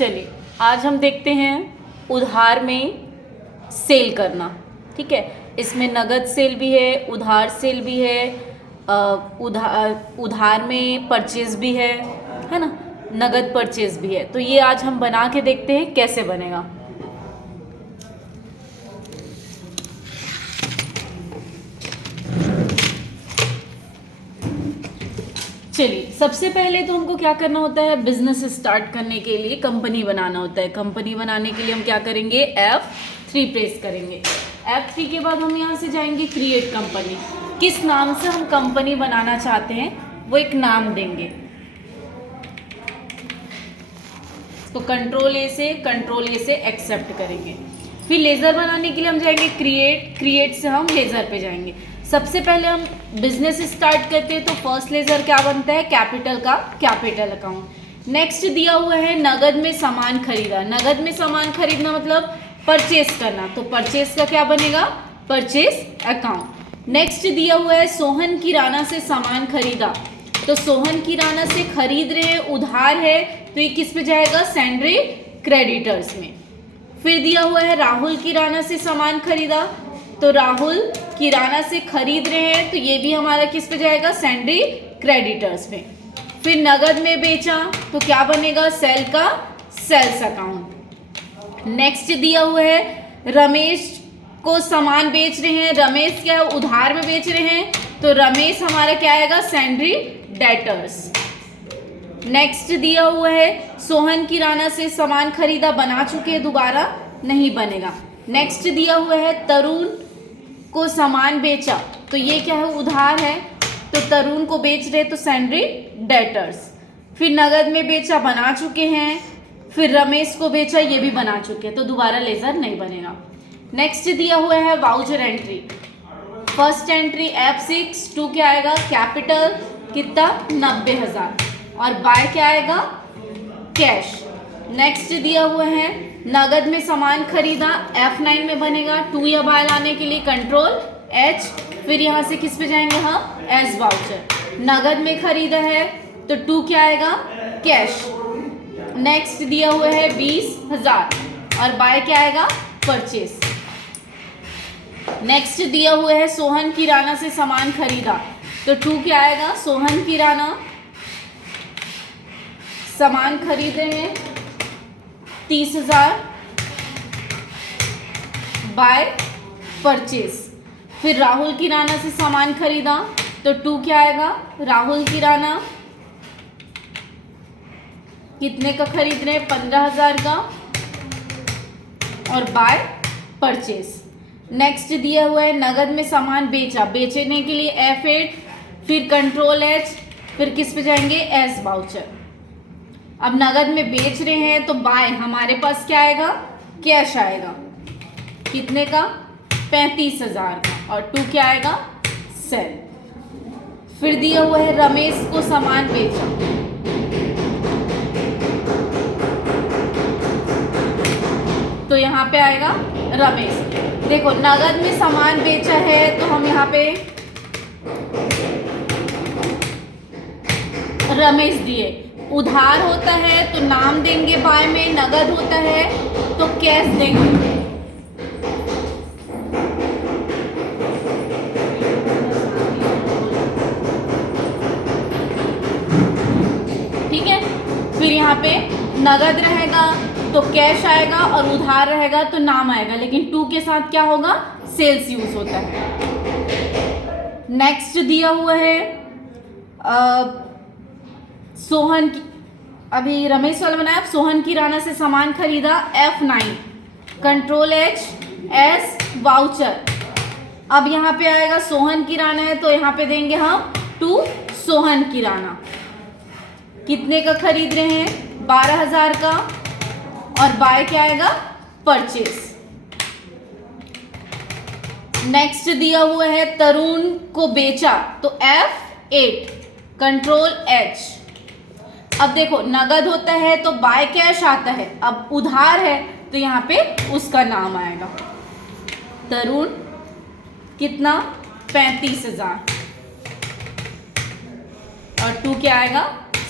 चलिए आज हम देखते हैं उधार में सेल करना। ठीक है, इसमें नगद सेल भी है, उधार सेल भी है, उधार में परचेज भी है ना, नगद परचेज भी है। तो ये आज हम बना के देखते हैं कैसे बनेगा। चलिए सबसे पहले तो हमको क्या करना होता है, बिजनेस स्टार्ट करने के लिए कंपनी बनाना होता है। कंपनी बनाने के लिए हम क्या करेंगे, F3 प्रेस करेंगे। F3 के बाद हम यहाँ से जाएंगे क्रिएट कंपनी। किस नाम से हम कंपनी बनाना चाहते हैं वो एक नाम देंगे। तो कंट्रोल ए से एक्सेप्ट करेंगे। फिर लेज़र बनाने के लिए हम जाएंगे क्रिएट से हम लेज़र पे जाएंगे। सबसे पहले हम बिजनेस स्टार्ट करते हैं तो फर्स्ट लेज़र क्या बनता है, कैपिटल अकाउंट। नेक्स्ट दिया हुआ है नगद में सामान खरीदा। नगद में सामान खरीदना मतलब परचेस करना, तो परचेस का क्या बनेगा, परचेस अकाउंट। नेक्स्ट दिया हुआ है सोहन किराना से सामान खरीदा। तो सोहन किराना से खरीद रहे हैं, उधार है, तो ये किस पे जाएगा, सैंड्री क्रेडिटर्स में। फिर दिया हुआ है राहुल किराना से सामान खरीदा। तो राहुल किराना से खरीद रहे हैं, तो ये भी हमारा किस पे जाएगा, सैंड्री क्रेडिटर्स में। फिर नगद में बेचा तो क्या बनेगा, सेल का सेल्स अकाउंट। नेक्स्ट दिया हुआ है रमेश को सामान बेच रहे हैं। रमेश क्या है, उधार में बेच रहे हैं, तो रमेश हमारा क्या आएगा, सैंड्री डेटर्स। नेक्स्ट दिया हुआ है सोहन किराना से सामान खरीदा, बना चुके हैं, दोबारा नहीं बनेगा। नेक्स्ट दिया हुआ है तरुण को सामान बेचा, तो ये क्या है, उधार है, तो तरुण को बेच रहे तो सैंड्री डेटर्स। फिर नगद में बेचा, बना चुके हैं। फिर रमेश को बेचा, ये भी बना चुके हैं, तो दोबारा लेजर नहीं बनेगा। नेक्स्ट दिया हुआ है voucher entry. First entry F6 2 क्या आएगा, कैपिटल कितना, 90,000, और बाय क्या आएगा, कैश। नेक्स्ट दिया हुआ है नगद में सामान खरीदा, F9 में बनेगा। 2 या बाय लाने के लिए कंट्रोल H, फिर यहाँ से किस पे जाएंगे हम, एस वाउचर। नगद में खरीदा है तो 2 क्या आएगा, कैश। नेक्स्ट दिया हुआ है 20,000 और बाय क्या आएगा, परचेस। नेक्स्ट दिया हुआ है सोहन किराना से सामान खरीदा, तो 2 क्या आएगा, सोहन किराना सामान खरीद रहे हैं 30,000 बाय परचेस। फिर राहुल किराना से सामान खरीदा, तो 2 क्या आएगा, राहुल किराना कितने का खरीद रहे हैं, 15,000 का, और बाय परचेस। नेक्स्ट दिया हुआ है नगद में सामान बेचा, बेचने के लिए F8, फिर कंट्रोल H, फिर किस पे जाएंगे, एस वाउचर। अब नगद में बेच रहे हैं तो बाय हमारे पास क्या आएगा, कैश आएगा, कितने का, 35,000 का, और 2 क्या आएगा, सेल। फिर दिया हुआ है रमेश को सामान बेचा, तो यहाँ पे आएगा रमेश। देखो नगद में सामान बेचा है तो हम यहाँ पे रमेश दिए। उधार होता है तो नाम देंगे बाय में, नगद होता है तो कैश देंगे। ठीक है, फिर यहाँ पे नगद रहेगा तो कैश आएगा, और उधार रहेगा तो नाम आएगा, लेकिन 2 के साथ क्या होगा, सेल्स यूज होता है। नेक्स्ट दिया हुआ है सोहन की, अभी रमेश वाला बनाया, सोहन किराना से सामान खरीदा, F9 control H S voucher. अब यहाँ पे आएगा सोहन किराना है तो यहाँ पे देंगे हम 2 सोहन किराना, कितने का खरीद रहे हैं, 12,000 का, और बाय क्या आएगा, परचेस। नेक्स्ट दिया हुआ है तरुण को बेचा, तो F8 कंट्रोल H। अब देखो नगद होता है तो बाय कैश आता है, अब उधार है तो यहाँ पे उसका नाम आएगा, तरुण कितना, 35,000, और 2 क्या आएगा,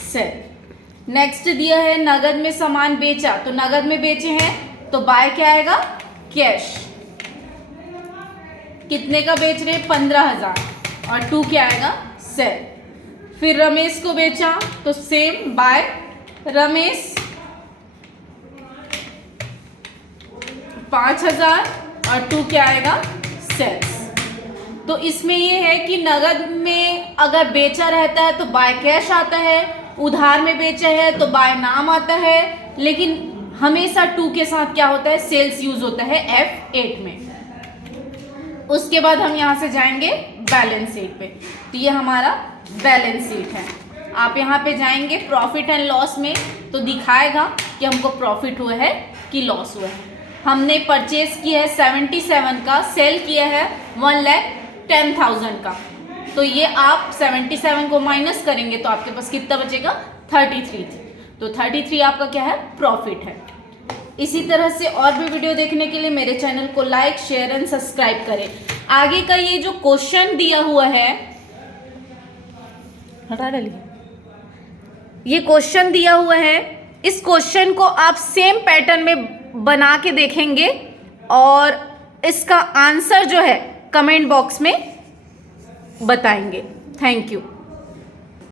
सेल। नेक्स्ट दिया है नगद में सामान बेचा, तो नगद में बेचे हैं तो बाय क्या आएगा, कैश। कितने का बेच रहे हैं, 15,000, और 2 क्या आएगा, सेल। फिर रमेश को बेचा तो सेम बाय रमेश, 5,000 और 2 क्या आएगा, सेल्स। तो इसमें ये है कि नगद में अगर बेचा रहता है तो बाय कैश आता है, उधार में बेचा है तो बाय नाम आता है, लेकिन हमेशा 2 के साथ क्या होता है, सेल्स यूज होता है F8 में। उसके बाद हम यहाँ से जाएंगे बैलेंस शीट पे, तो ये हमारा बैलेंस शीट है। आप यहाँ पे जाएंगे प्रॉफिट एंड लॉस में, तो दिखाएगा कि हमको प्रॉफिट हुआ है कि लॉस हुआ है। हमने परचेज किया है 77 का, सेल किया है 1,10,000 का, तो ये आप 77 को माइनस करेंगे तो आपके पास कितना बचेगा, 33। तो 33 आपका क्या है, प्रॉफिट है। इसी तरह से और भी वीडियो देखने के लिए मेरे चैनल को लाइक, शेयर एंड सब्सक्राइब करें। आगे का ये जो क्वेश्चन दिया हुआ है, हटा डालिए, ये क्वेश्चन दिया हुआ है, इस क्वेश्चन को आप सेम पैटर्न में बना के देखेंगे और इसका आंसर जो है कमेंट बॉक्स में बताएंगे। Thank you.